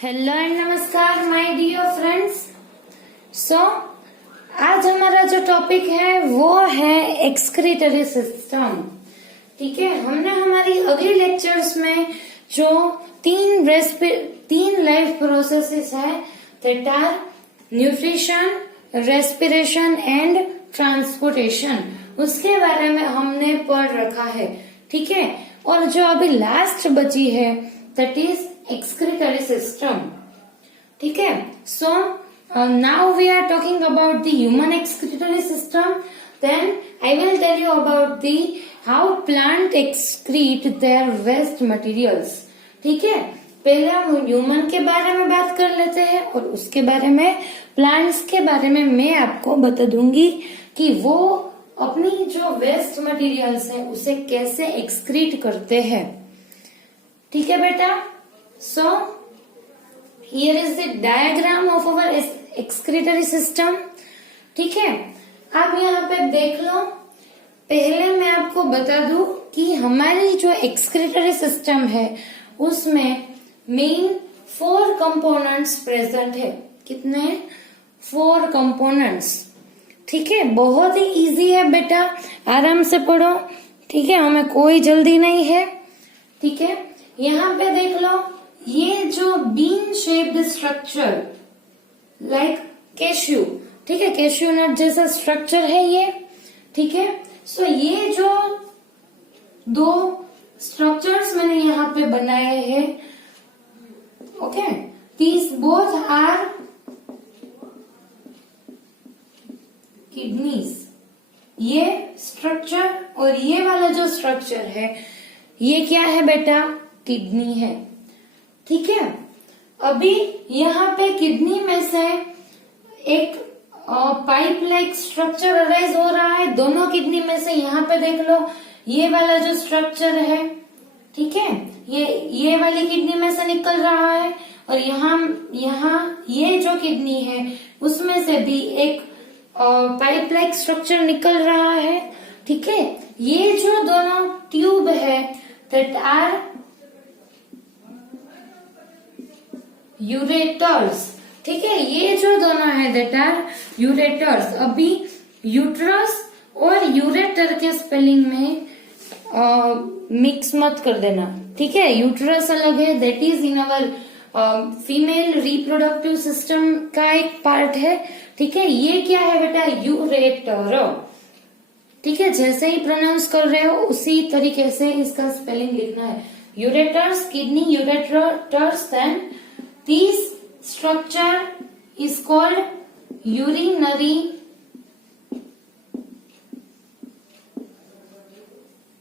Hello and नमस्कार my dear friends. सो आज हमारा जो टॉपिक है वो है एक्सक्रीटरी सिस्टम। ठीक है, हमने हमारी अगली लेक्चर्स में जो तीन लाइफ प्रोसेसेस है that are nutrition, respiration and transportation, उसके बारे में हमने पढ़ रखा है। ठीक है, और जो अभी लास्ट बची है दैट इज excretory system. ठीक है, so now we are talking about the human excretory system. Then I will tell you about the how plant excrete their waste materials. ठीक है, पहले हम ह्यूमन के बारे में बात कर लेते हैं और उसके बारे में प्लांट्स के बारे में मैं आपको बता दूंगी कि वो अपनी जो वेस्ट मटेरियल्स है उसे कैसे एक्सक्रीट करते हैं। ठीक है बेटा, so here is the diagram of our excretory system. ठीक है, आप यहाँ पे देख लो। पहले मैं आपको बता दूं कि हमारी जो एक्सक्रीटरी सिस्टम है उसमें मेन 4 कंपोनेंट्स प्रेजेंट है। कितने? 4 कंपोनेंट्स। ठीक है, बहुत ही इजी है बेटा, आराम से पढ़ो। ठीक है, हमें कोई जल्दी नहीं है। ठीक है, यहाँ पे देख लो, ये जो bean shaped structure like cashew, ठीक है, कैश्यू नट जैसा स्ट्रक्चर है ये। ठीक है, सो ये जो 2 स्ट्रक्चर्स मैंने यहाँ पे बनाए हैं, okay, these both are kidneys. ये स्ट्रक्चर और ये वाला जो स्ट्रक्चर है ये क्या है बेटा? किडनी है। ठीक है, अभी यहाँ पे किडनी में से एक पाइप लाइक स्ट्रक्चर अराइज हो रहा है दोनों किडनी में से। यहाँ पे देख लो, ये वाला जो स्ट्रक्चर है, ठीक है, ये वाली किडनी में से निकल रहा है और यहाँ ये जो किडनी है उसमें से भी एक पाइप लाइक स्ट्रक्चर निकल रहा है। ठीक है, ये जो दोनों ट्यूब है दैट आर यूरेटर्स। ठीक है, ये जो दोनों है दैट आर यूरेटर्स। अभी यूट्रस और यूरेटर के स्पेलिंग में मिक्स मत कर देना। ठीक है, यूट्रस अलग है, that is in our female reproductive system का एक पार्ट है। ठीक है, ये क्या है बेटा? यूरेटर। ठीक है, जैसे ही प्रोनाउंस कर रहे हो उसी तरीके से इसका स्पेलिंग लिखना है। Ureters, kidney, ureters, then this structure is called urinary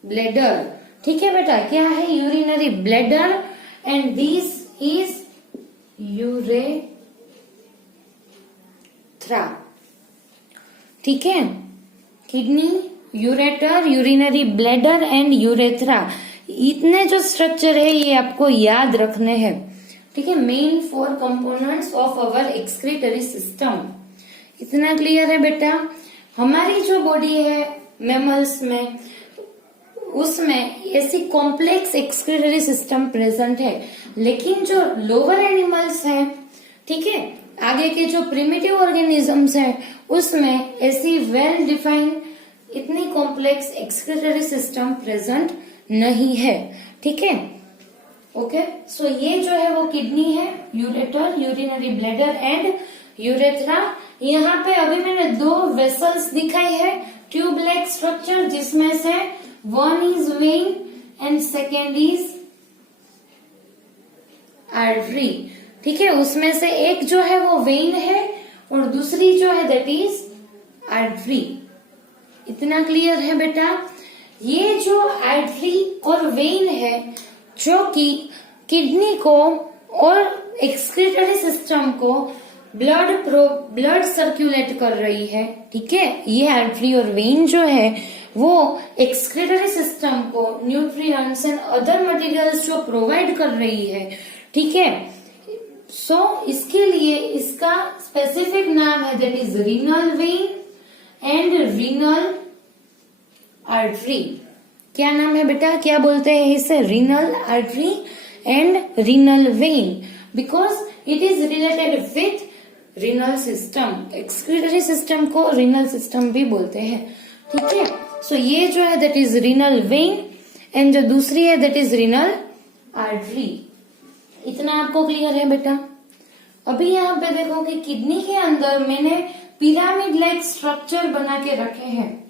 bladder. ठीक है बेटा, क्या है? Urinary bladder and this is urethra. ठीक है, kidney, ureter, urinary bladder and urethra, इतने जो स्ट्रक्चर है ये आपको याद रखने हैं। ठीक है, main 4 components of our excretory system. इतना क्लियर है बेटा? हमारी जो बॉडी है मैमल्स में, उसमें ऐसी कॉम्प्लेक्स एक्सक्रीटरी सिस्टम प्रेजेंट है, लेकिन जो लोअर एनिमल्स हैं, ठीक है, आगे के जो प्रिमिटिव ऑर्गेनिजम्स हैं, उसमें ऐसी वेल डिफाइंड इतनी कॉम्प्लेक्स एक्सक्रीटरी सिस्टम प्रेजेंट नहीं है। ठीक है, ओके, सो ये जो है वो किडनी है, ureter, urinary bladder and urethra. यहाँ पे अभी मैंने 2 वेसल्स दिखाई है, ट्यूब लाइक स्ट्रक्चर, जिसमें से one is when and second is artery. ठीक है, उसमें से एक जो है वो वेन है और दूसरी जो है दैट इज आर्टरी। इतना क्लियर है बेटा? ये जो आर्टरी और वेन है जो कि किडनी को और एक्सक्रीटरी सिस्टम को ब्लड सर्कुलेट कर रही है। ठीक है, ये आर्टरी और वेन जो है वो एक्सक्रीटरी सिस्टम को न्यूट्रिएंट्स एंड अदर मटेरियल्स जो प्रोवाइड कर रही है। ठीक है, सो इसके लिए इसका स्पेसिफिक नाम है that is renal vein and renal artery. क्या नाम है बेटा? क्या बोलते हैं इसे? Renal artery and renal vein. Because it is related with renal system. Excretory system को रीनल सिस्टम भी बोलते हैं, ठीक है। सो ये जो है that is renal vein, and जो दूसरी है दैट इज रीनल आर्टरी। इतना आपको क्लियर है बेटा? अभी यहाँ पे देखो कि किडनी के अंदर मैंने पिरामिड लाइक स्ट्रक्चर बना के रखे हैं,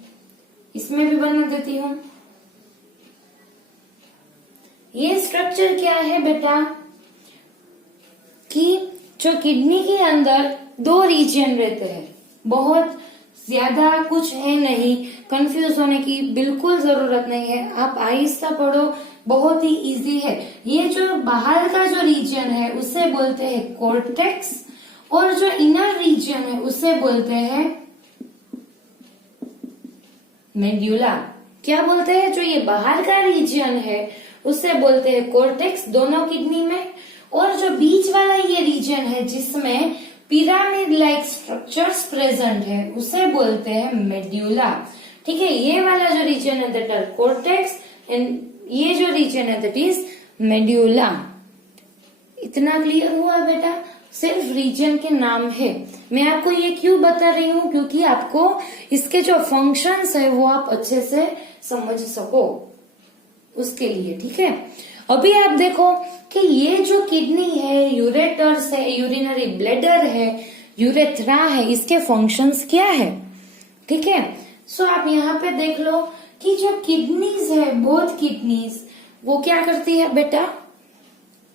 इसमें भी बना देती हूँ। ये स्ट्रक्चर क्या है बेटा कि जो किडनी के अंदर 2 रीजन रहते हैं, बहुत ज्यादा कुछ है नहीं, कंफ्यूज होने की बिल्कुल जरूरत नहीं है, आप आहिस्ता पढ़ो, बहुत ही इजी है। ये जो बाहर का जो रीजन है उसे बोलते हैं कॉर्टेक्स, और जो इनर रीजन है उसे बोलते हैं मेड्यूला। क्या बोलते हैं? जो ये बाहर का रीजन है उसे बोलते हैं कॉर्टेक्स दोनों किडनी में, और जो बीच वाला ये रीजन है जिसमें पिरामिड लाइक स्ट्रक्चर्स प्रेजेंट है उसे बोलते हैं मेड्यूला, ठीक है। ये वाला जो रीजन है दैट आर कॉर्टेक्स, एंड ये जो रीजन है दैट इज मेड्यूला। इतना क्लियर हुआ बेटा? सिर्फ रीजन के नाम है। मैं आपको ये क्यों बता रही हूँ? क्योंकि आपको इसके जो फंक्शंस है वो आप अच्छे से समझ सको, उसके लिए, ठीक है। अभी आप देखो कि ये जो किडनी है, यूरेटर्स है, यूरिनरी ब्लैडर है, यूरेथ्रा है, इसके फंक्शंस क्या है, ठीक है। सो आप यहाँ पे देख लो कि जो किडनीज है, बोथ किडनीज, वो क्या करती है बेटा?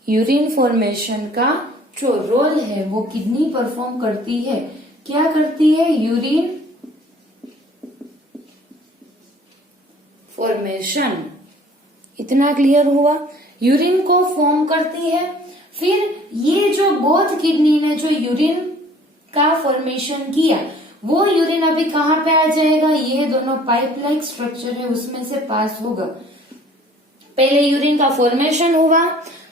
यूरिन फॉर्मेशन का जो रोल है वो किडनी परफॉर्म करती है। क्या करती है? Urine formation. इतना क्लियर हुआ? यूरिन को फॉर्म करती है। फिर ये जो बोथ किडनी ने जो यूरिन का फॉर्मेशन किया, वो यूरिन अभी कहाँ पे आ जाएगा? ये दोनों पाइप लाइक स्ट्रक्चर है उसमें से पास होगा। पहले यूरिन का फॉर्मेशन हुआ,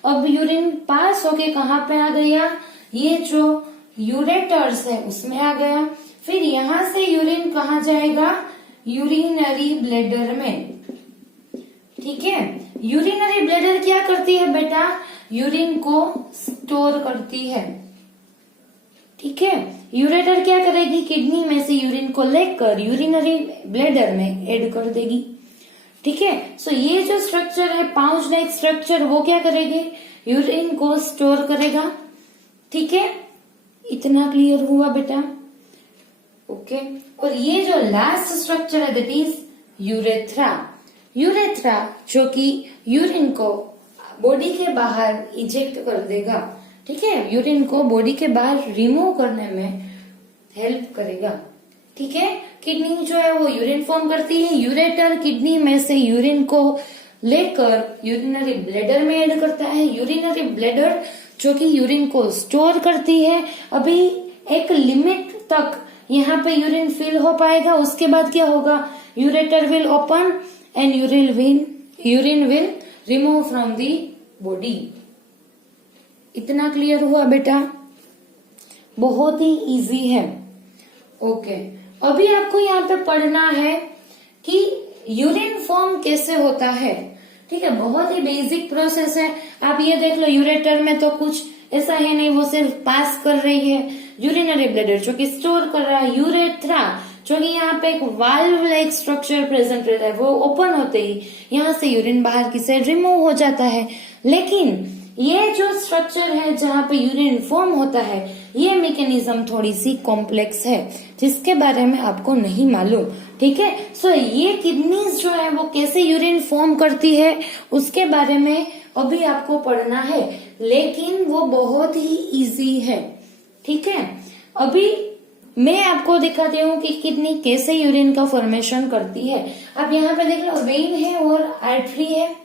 अब यूरिन पास होके कहाँ पे आ गया? ये जो यूरेटर्स है उसमें आ गया। फिर यहां से यूरिन कहाँ जाएगा? यूरिनरी ब्लैडर में, ठीक है। यूरिनरी ब्लैडर क्या करती है बेटा? यूरिन को स्टोर करती है, ठीक है। यूरेटर क्या करेगी? किडनी में से यूरिन को लेकर यूरिनरी ब्लैडर में ऐड कर देगी, ठीक है। सो ये जो स्ट्रक्चर है पाउच लाइक स्ट्रक्चर, वो क्या करेगी? यूरिन को स्टोर करेगा, ठीक है। इतना क्लियर हुआ बेटा? ओके। और ये जो लास्ट स्ट्रक्चर है दैट इज यूरेथ्रा। यूरेथ्रा जो कि यूरिन को बॉडी के बाहर इजेक्ट कर देगा, ठीक है। यूरिन को बॉडी के बाहर रिमूव करने में हेल्प करेगा, ठीक है। किडनी जो है वो यूरिन फॉर्म करती है, यूरेटर किडनी में से यूरिन को लेकर यूरिनरी ब्लैडर में ऐड करता है। यूरिनरी ब्लैडर जो कि यूरिन को स्टोर करती है। अभी एक लिमिट तक यहाँ पे यूरिन फिल हो पाएगा, उसके बाद क्या होगा? Ureter will open and urine will remove from the body. इतना क्लियर हुआ बेटा? बहुत ही इजी है। ओके। अभी आपको यहाँ पे पढ़ना है कि यूरिन फॉर्म कैसे होता है, ठीक है। बहुत ही बेसिक प्रोसेस है। आप ये देख लो, यूरेटर में तो कुछ ऐसा है नहीं, वो सिर्फ पास कर रही है। यूरिनरी ब्लैडर जो कि स्टोर कर रहा है। यूरेथ्रा जो कि यहाँ पे एक वाल्व लाइक स्ट्रक्चर प्रेजेंट रहता है, वो ओपन होते ही यहाँ से यूरिन बाहर की साइड रिमूव हो जाता है। लेकिन ये जो स्ट्रक्चर है जहाँ पे यूरिन फॉर्म होता है, ये मैकेनिज्म थोड़ी सी कॉम्प्लेक्स है जिसके बारे में आपको नहीं मालूम, ठीक है। सो ये किडनीज जो है वो कैसे यूरिन फॉर्म करती है उसके बारे में अभी आपको पढ़ना है, लेकिन वो बहुत ही इजी है, ठीक है। अभी मैं आपको दिखाती हूँ कि किडनी कैसे यूरिन का फॉर्मेशन करती है। आप यहाँ पे देख लो, वेन है और आर्टरी है,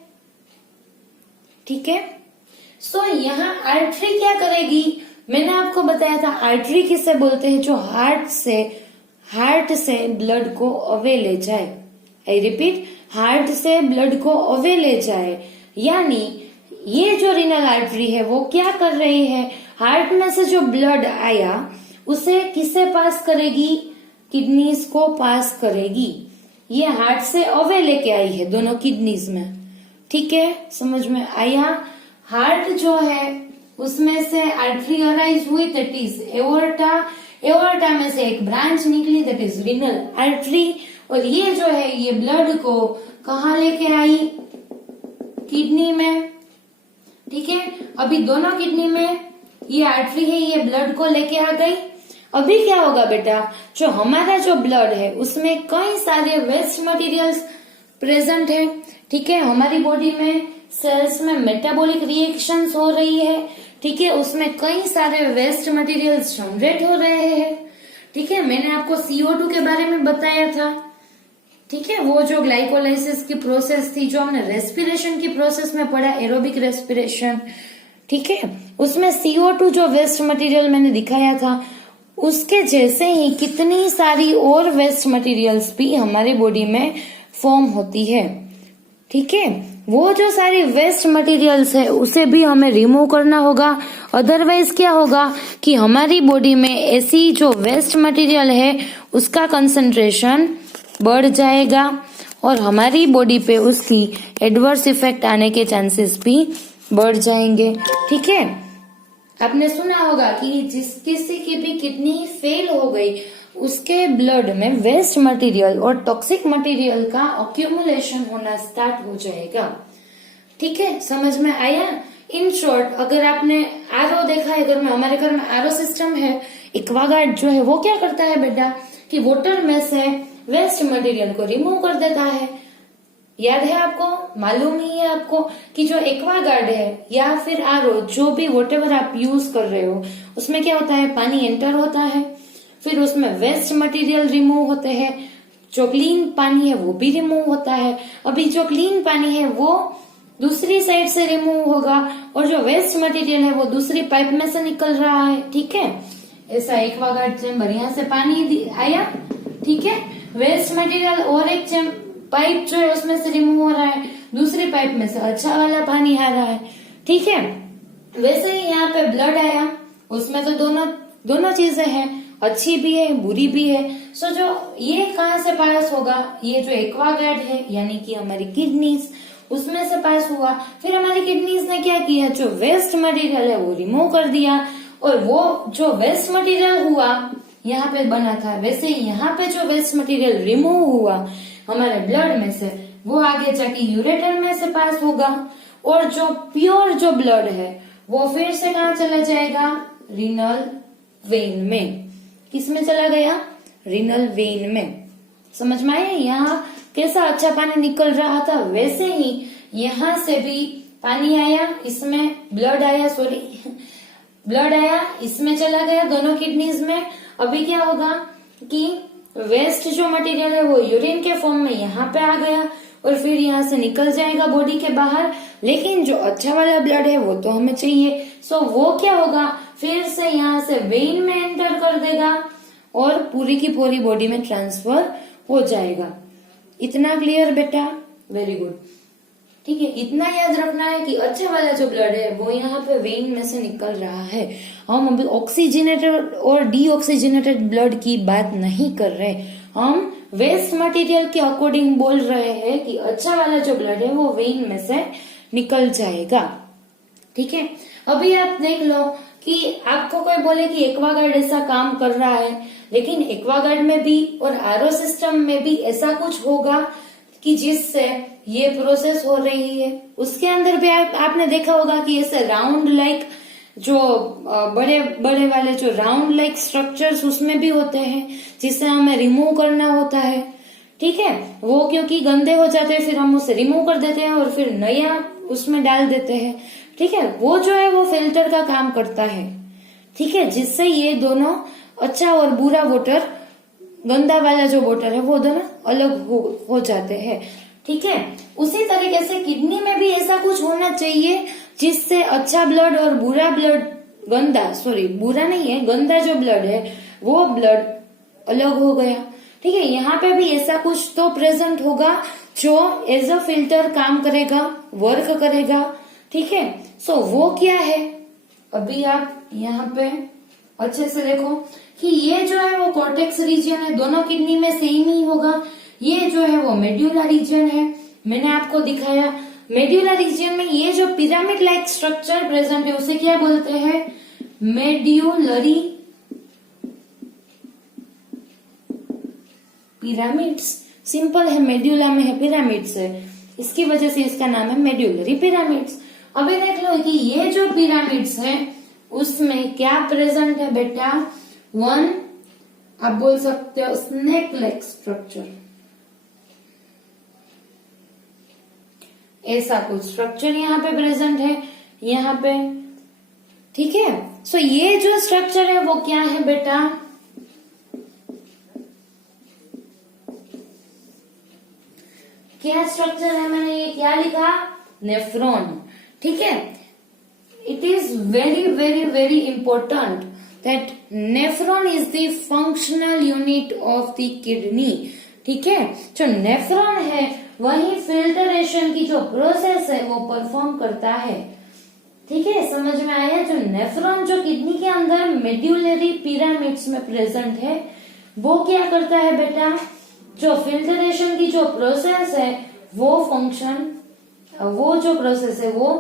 ठीक है। सो यहाँ आर्टरी क्या करेगी? मैंने आपको बताया था आर्टरी किसे बोलते हैं? जो हार्ट से ब्लड को अवे ले जाए। आई रिपीट, हार्ट से ब्लड को अवे ले जाए। यानी ये जो रीनल आर्टरी है वो क्या कर रही है? हार्ट में से जो ब्लड आया उसे किसे पास करेगी? किडनीज को पास करेगी। ये हार्ट से अवे लेके आई है दोनों किडनीज में, ठीक है। समझ में आया? हार्ट जो है उसमें से आर्टरी अराइज हुई दैट इज एओर्टा, एओर्टा में से एक ब्रांच निकली दैट इज रीनल आर्टरी, और ये जो है ये ब्लड को कहाँ लेके आई, किडनी में। ठीक है, अभी दोनों किडनी में ये आर्टरी है, ये ब्लड को लेके आ गई। अभी क्या होगा बेटा, जो हमारा जो ब्लड है उसमें कई सारे वेस्ट मटेरियल्स प्रेजेंट है। ठीक है, हमारी बॉडी में सेल्स में मेटाबॉलिक रिएक्शंस हो रही है। ठीक है, उसमें कई सारे वेस्ट मटेरियल्स जनरेट हो रहे हैं। ठीक है, मैंने आपको CO2 के बारे में बताया था। ठीक है, वो जो ग्लाइकोलाइसिस की प्रोसेस थी, जो हमने रेस्पिरेशन की प्रोसेस में पढ़ा, एरोबिक रेस्पिरेशन। ठीक है, उसमें CO2 जो वेस्ट मटेरियल मैंने दिखाया था, उसके जैसे ही कितनी सारी और वेस्ट मटेरियल्स भी हमारे बॉडी में फॉर्म होती है। ठीक है, वो जो सारी वेस्ट मटेरियल्स है उसे भी हमें रिमूव करना होगा। अदरवाइज क्या होगा कि हमारी बॉडी में ऐसी जो वेस्ट मटेरियल है उसका कंसंट्रेशन बढ़ जाएगा और हमारी बॉडी पे उसकी एडवर्स इफेक्ट आने के चांसेस भी बढ़ जाएंगे। ठीक है, आपने सुना होगा कि जिस किसी की भी किडनी फेल हो गई उसके ब्लड में वेस्ट मटेरियल और टॉक्सिक मटेरियल का अक्यूमुलेशन होना स्टार्ट हो जाएगा। ठीक है, समझ में आया। इन शॉर्ट, अगर आपने आरओ देखा है घर में, हमारे घर में आरओ सिस्टम है, एक्वागार्ड जो है वो क्या करता है बेटा कि वाटर में से वेस्ट मटेरियल को रिमूव कर देता है। याद है आपको, मालूम ही है आपको कि जो एक्वागार्ड है या फिर आरओ, जो भी वॉटेवर आप यूज कर रहे हो, उसमें क्या होता है, पानी एंटर होता है, फिर उसमें वेस्ट मटेरियल रिमूव होते हैं, जो क्लीन पानी है वो भी रिमूव होता है। अभी जो क्लीन पानी है वो दूसरी साइड से रिमूव होगा और जो वेस्ट मटेरियल है वो दूसरी पाइप में से निकल रहा है। ठीक है, ऐसा एक्वागार्ड चैम्बर, यहाँ से पानी आया, ठीक है, वेस्ट मटेरियल और एक पाइप जो है उसमें से रिमूव हो रहा है, दूसरी पाइप में से अच्छा वाला पानी आ रहा है। ठीक है, वैसे ही यहाँ पे ब्लड आया, उसमें तो दोनों चीजें हैं, अच्छी भी है बुरी भी है। सो जो ये कहाँ से पास होगा, ये जो एक्वागार्ड है यानी कि हमारी किडनीज, उसमें से पास हुआ। फिर हमारी किडनीज ने क्या किया, जो वेस्ट मटेरियल है वो रिमूव कर दिया और वो जो वेस्ट मटेरियल हुआ यहाँ पे बना था, वैसे ही यहाँ पे जो वेस्ट मटेरियल रिमूव हुआ हमारे ब्लड में से, वो आगे जाके यूरेटर में से पास होगा और जो प्योर जो ब्लड है वो फिर से कहाँ चला जाएगा, रीनल वेन में। किस में चला गया, रीनल वेन में। समझ में आया, यहाँ कैसा अच्छा पानी निकल रहा था, वैसे ही यहाँ से भी पानी आया, इसमें ब्लड आया, ब्लड आया, इसमें चला गया दोनों किडनीज में। अभी क्या होगा कि वेस्ट जो मटेरियल है वो यूरिन के फॉर्म में यहाँ पे आ गया और फिर यहाँ से निकल जाएगा बॉडी के बाहर, लेकिन जो अच्छा वाला ब्लड है वो तो हमें चाहिए। सो वो क्या होगा, फिर से यहाँ से वेन में एंटर कर देगा और पूरी की पूरी बॉडी में ट्रांसफर हो जाएगा। इतना क्लियर बेटा, वेरी गुड। ठीक है, इतना याद रखना है कि अच्छा वाला जो ब्लड है वो यहाँ पे वेन में से निकल रहा है। हम अभी ऑक्सीजनेटेड और डीऑक्सीजनेटेड ब्लड की बात नहीं कर रहे, हम वेस्ट मटेरियल के अकॉर्डिंग बोल रहे हैं कि अच्छा वाला जो ब्लड है वो वेन में से निकल जाएगा। ठीक है, अभी आप देख लो कि आपको कोई बोले कि एक्वागार्ड ऐसा काम कर रहा है, लेकिन एक्वागार्ड में भी और आरओ सिस्टम में भी ऐसा कुछ होगा कि जिससे ये प्रोसेस हो रही है। उसके अंदर भी आपने देखा होगा कि ऐसे राउंड लाइक जो बड़े बड़े वाले जो राउंड लाइक स्ट्रक्चर्स उसमें भी होते हैं, जिससे हमें रिमूव करना होता है। ठीक है, वो क्योंकि गंदे हो जाते हैं फिर हम उसे रिमूव कर देते हैं और फिर नया उसमें डाल देते हैं। ठीक है, वो जो है वो फिल्टर का काम करता है। ठीक है, जिससे ये दोनों अच्छा और बुरा वाटर, गंदा वाला जो वाटर है वो दोनों अलग हो जाते हैं। ठीक है, उसी तरीके से किडनी में भी ऐसा कुछ होना चाहिए जिससे अच्छा ब्लड और बुरा ब्लड, बुरा नहीं है, गंदा जो ब्लड है वो ब्लड अलग हो गया। ठीक है, यहाँ पे भी ऐसा कुछ तो प्रेजेंट होगा जो एज अ फिल्टर काम करेगा, वर्क करेगा। ठीक है, सो वो क्या है, अभी आप यहाँ पे अच्छे से देखो कि ये जो है वो कॉर्टेक्स रीजन है, दोनों किडनी में सेम ही होगा। ये जो है वो मेड्यूला रीजन है, मैंने आपको दिखाया मेड्यूलर रीजन में ये जो पिरामिड लाइक स्ट्रक्चर प्रेजेंट है उसे क्या बोलते हैं? Medullary pyramids. सिंपल है, मेड्यूला में है, पिरामिड्स है, इसकी वजह से इसका नाम है मेड्यूलरी पिरामिड्स। अभी देख लो कि ये जो पिरामिड्स है उसमें क्या प्रेजेंट है बेटा? वन, आप बोल सकते हो स्नेक लाइक स्ट्रक्चर, ऐसा कुछ स्ट्रक्चर यहाँ पे प्रेजेंट है, यहाँ पे। ठीक है, सो ये जो स्ट्रक्चर है वो क्या है बेटा? क्या स्ट्रक्चर है? मैंने ये क्या लिखा? नेफ्रॉन। ठीक है, it is very very very important that nephron is the functional unit of the kidney. ठीक है, जो नेफ्रॉन है वही फिल्टरेशन की जो प्रोसेस है वो परफॉर्म करता है। ठीक है, समझ में आया? जो नेफ्रॉन जो किडनी के अंदर मेड्यूलरी पिरामिड्स में प्रेजेंट है वो क्या करता है बेटा? जो फिल्टरेशन की जो प्रोसेस है वो फंक्शन, वो जो प्रोसेस है वो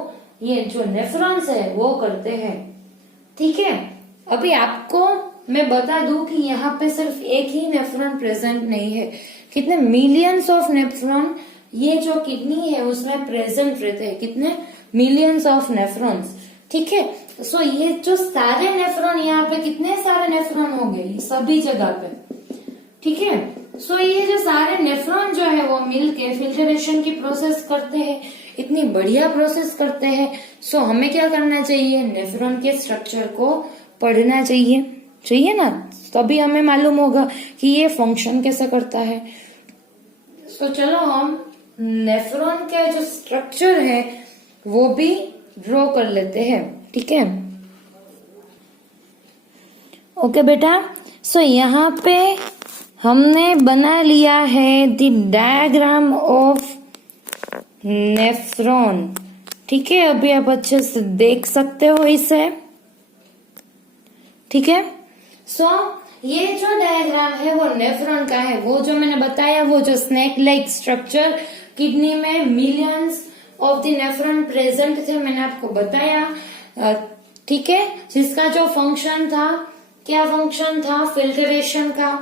ये जो नेफ्रॉन्स है वो करते हैं। ठीक है, अभी आपको मैं बता दूं कि यहाँ पे सिर्फ एक ही नेफ्रॉन प्रेजेंट नहीं है, कितने मिलियंस ऑफ नेफ्रॉन ये जो किडनी है उसमें प्रेजेंट रहते हैं, कितने मिलियंस ऑफ नेफ्रॉन्स। ठीक है, सो ये जो सारे नेफ्रॉन यहाँ पे कितने सारे नेफ्रॉन हो गए सभी जगह पे। ठीक है, सो ये जो सारे नेफ्रॉन जो है वो मिलके फिल्टरेशन की प्रोसेस करते हैं, इतनी बढ़िया प्रोसेस करते हैं। सो हमें क्या करना चाहिए? नेफ्रॉन के स्ट्रक्चर को पढ़ना चाहिए ना, तभी हमें मालूम होगा कि ये फंक्शन कैसे करता है। सो चलो हम नेफ्रॉन के जो स्ट्रक्चर है वो भी ड्रॉ कर लेते हैं। ठीक है, ओके बेटा, सो यहाँ पे हमने बना लिया है द डायग्राम ऑफ नेफ्रॉन। ठीक है, अभी आप अच्छे से देख सकते हो इसे। ठीक है, सो ये जो डायग्राम है वो नेफ्रॉन का है, वो जो मैंने बताया, वो जो स्नेक लाइक स्ट्रक्चर किडनी में millions of the nephron present थे, मैंने आपको बताया। ठीक है, जिसका जो फंक्शन था, क्या फंक्शन था? फिल्टरेशन का।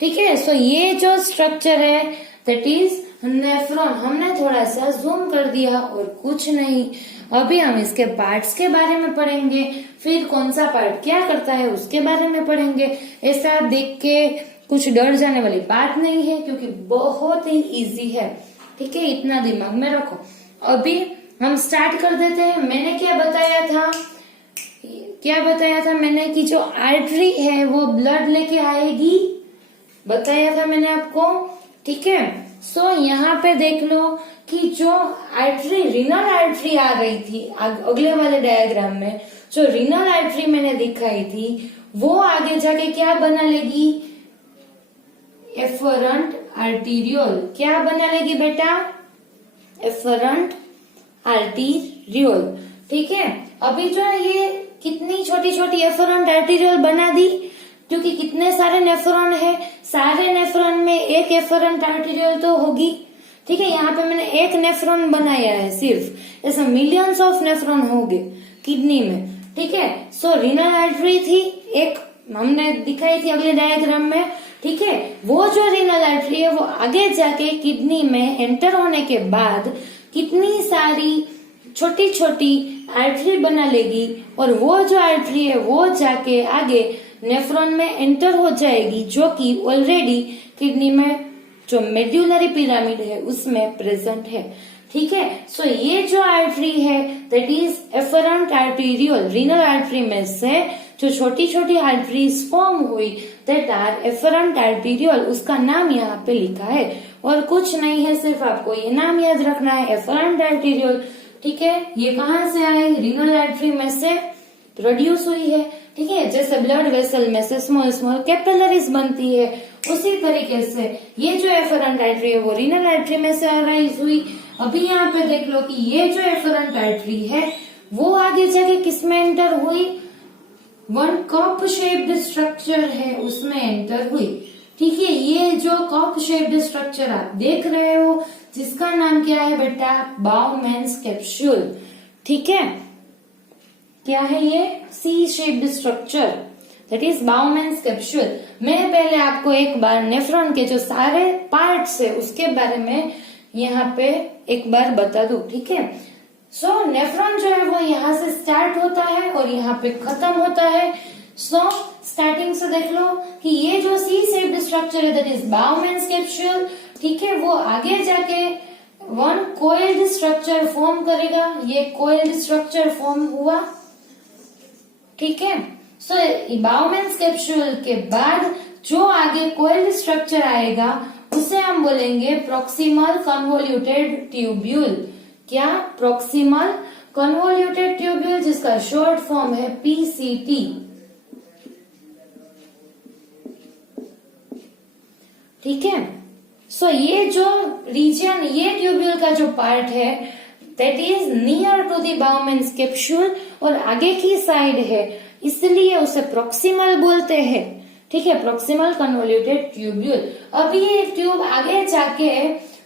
ठीक है, सो ये जो स्ट्रक्चर है दैट इज नेफ्रॉन। हमने थोड़ा सा जूम कर दिया और कुछ नहीं। अभी हम इसके पार्ट्स के बारे में पढ़ेंगे, फिर कौन सा पार्ट क्या करता है उसके बारे में पढ़ेंगे। ऐसा देख के कुछ डर जाने वाली बात नहीं है, क्योंकि बहुत ही इजी है। ठीक है, इतना दिमाग में रखो। अभी हम स्टार्ट कर देते हैं। मैंने क्या बताया था मैंने कि जो आर्टरी है वो ब्लड लेके आएगी, बताया था मैंने आपको। ठीक है, सो यहाँ पे देख लो कि जो आर्टरी, रीनल आर्टरी आ रही थी अगले वाले डायग्राम में, जो रीनल आर्टरी मैंने दिखाई थी वो आगे जाके क्या बना लेगी? Efferent arteriole. क्या बना लेगी बेटा? Efferent arteriole. ठीक है, अभी जो ये कितनी छोटी छोटी एफरेंट आर्टीरियोल बना दी, क्योंकि कितने सारे नेफ्रॉन है, सारे नेफ्रॉन में एक एफरेंट आर्टीरियोल तो होगी। ठीक है, यहाँ पे मैंने एक नेफ्रॉन बनाया है सिर्फ, ऐसा मिलियंस ऑफ नेफ्रॉन होंगे किडनी में। ठीक है, सो रीनल आर्टरी थी एक, हमने दिखाई थी अगले डायग्राम में। ठीक है, वो जो रीनल आर्टरी है वो आगे जाके किडनी में एंटर होने के बाद कितनी सारी छोटी छोटी आर्टरी बना लेगी, और वो जो आर्टरी है वो जाके आगे नेफ्रॉन में एंटर हो जाएगी, जो कि ऑलरेडी किडनी में जो मेड्यूलरी पिरामिड है उसमें प्रेजेंट है। ठीक है, सो ये जो आर्टरी है that is efferent arteriole. Renal artery में से जो छोटी छोटी आर्टरीज फॉर्म हुई दैट आर एफरेंट आर्टीरियोल, उसका नाम यहाँ पे लिखा है और कुछ नहीं है, सिर्फ आपको ये नाम याद रखना है, एफरेंट आर्टीरियोल। ठीक है, ये कहाँ से आए? रीनल आर्टरी में से प्रोड्यूस हुई है। ठीक है, जैसे ब्लड वेसल में से स्मॉल स्मॉल कैपिलरीज बनती है, उसी तरीके से ये जो एफरेंट आर्टरी है वो रीनल आर्टरी में से अराइज हुई। अभी यहाँ पे देख लो कि ये जो एफरेंट आर्टरी है वो आगे जाके किसमें एंटर हुई? वन कप शेप्ड स्ट्रक्चर है उसमें एंटर हुई। ठीक है, ये जो कप शेप्ड स्ट्रक्चर आप देख रहे हो जिसका नाम क्या है बेटा, बाउमेन्स कैप्सूल। ठीक है, क्या है ये, C shaped structure, that is Bowman's capsule. मैं पहले आपको एक बार नेफ्रॉन के जो सारे पार्ट्स है उसके बारे में यहाँ पे एक बार बता दूं। ठीक है, सो नेफ्रॉन जो है वो यहाँ से स्टार्ट होता है और यहाँ पे खत्म होता है। सो स्टार्टिंग से देख लो कि ये जो सी शेप्ड स्ट्रक्चर है दैट इज बाउमेन्स कैप्सूल। ठीक है, वो आगे जाके वन कोइल्ड स्ट्रक्चर फॉर्म करेगा, ये कोइल्ड स्ट्रक्चर फॉर्म हुआ। ठीक है, सो बाउमेन्स कैप्सूल के बाद जो आगे कोइल्ड स्ट्रक्चर आएगा उसे हम बोलेंगे प्रॉक्सिमल कन्वोल्यूटेड ट्यूब्यूल। क्या, प्रॉक्सिमल कन्वोल्यूटेड ट्यूब्यूल, जिसका शॉर्ट फॉर्म है पीसीटी। ठीक है, सो ये जो रीजन, ये ट्यूब्यूल का जो पार्ट है that is near to the Bowman's capsule और आगे की साइड है, इसलिए उसे प्रॉक्सिमल बोलते हैं। ठीक है, प्रॉक्सिमल कन्वोल्यूटेड ट्यूब्यूल। अब ये ट्यूब आगे जाके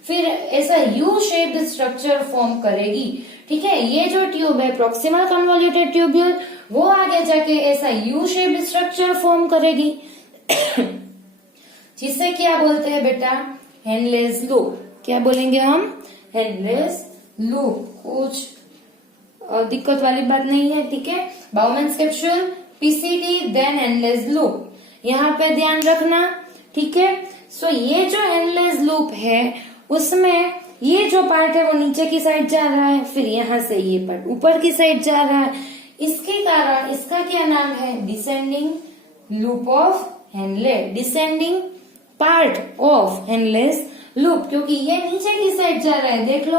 फिर ऐसा यू शेप्ड स्ट्रक्चर फॉर्म करेगी। ठीक है, ये जो ट्यूब है प्रॉक्सिमल कन्वोल्यूटेड ट्यूब्यूल, वो आगे जाके ऐसा यू शेप्ड स्ट्रक्चर फॉर्म करेगी जिसे क्या बोलते हैं बेटा, हेनलेस लूप। क्या बोलेंगे हम, हेनलेस लूप। कुछ दिक्कत वाली बात नहीं है। ठीक है, Bowman's capsule, PCT, then Henle's loop, यहाँ पे ध्यान रखना। ठीक है, सो ये जो हेनलेस लूप है उसमें ये जो पार्ट है वो नीचे की साइड जा रहा है, फिर यहाँ से ये पार्ट ऊपर की साइड जा रहा है। इसके कारण इसका क्या नाम है, descending loop of Henle, descending part of Henle's loop, क्योंकि ये नीचे की साइड जा रहा है, देख लो।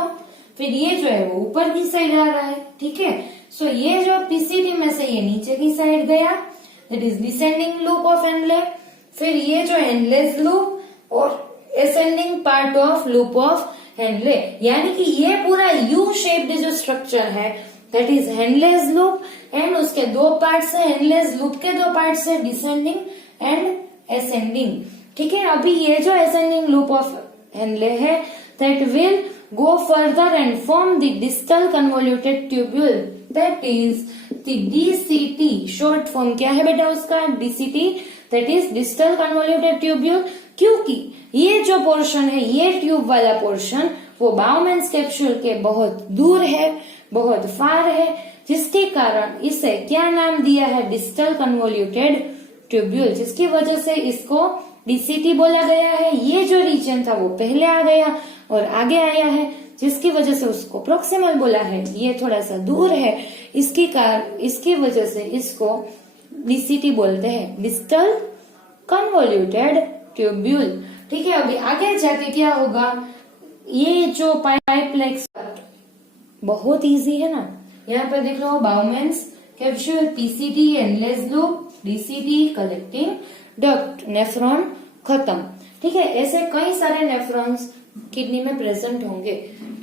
फिर ये जो है वो ऊपर की साइड आ रहा है। ठीक है, सो ये जो पीसीटी में से ये नीचे की साइड गया, that is descending loop of Henle. फिर ये जो हेनलेस लूप और ascending part of loop of Henle, यानी कि ये पूरा यू शेप्ड जो स्ट्रक्चर है that is Henle's loop and उसके दो पार्ट्स है, हेनलेस लूप के दो पार्ट्स है, डिसेंडिंग एंड असेंडिंग। ठीक है, अभी ये जो असेंडिंग लूप ऑफ हेनले है that will go further and form the distal convoluted tubule, that is the DCT, short form क्या है बेटा उसका, DCT, that is distal convoluted tubule। क्योंकि ये जो पोर्शन है, ये ट्यूब वाला पोर्शन वो बाउमेन्स कैप्सूल के बहुत दूर है, बहुत फार है, जिसके कारण इसे क्या नाम दिया है, डिस्टल कन्वोल्यूटेड ट्यूब्यूल, जिसकी वजह से इसको डीसीटी बोला गया है। ये जो रीजन था वो पहले आ गया और आगे आया है, जिसकी वजह से उसको प्रॉक्सिमल बोला है। ये थोड़ा सा दूर है, इसकी वजह से इसको डीसीटी बोलते हैं, डिस्टल कन्वोल्यूटेड ट्यूब्यूल। ठीक है, अभी आगे जाके क्या होगा, ये जो पाइपलेक्स बहुत इजी है ना, यहाँ पे देख लो, Bowman's capsule, PCT, Henle's loop, DCT, collecting duct, nephron खत्म। ठीक है, ऐसे कई सारे नेफ्रॉन्स किडनी में प्रेजेंट होंगे।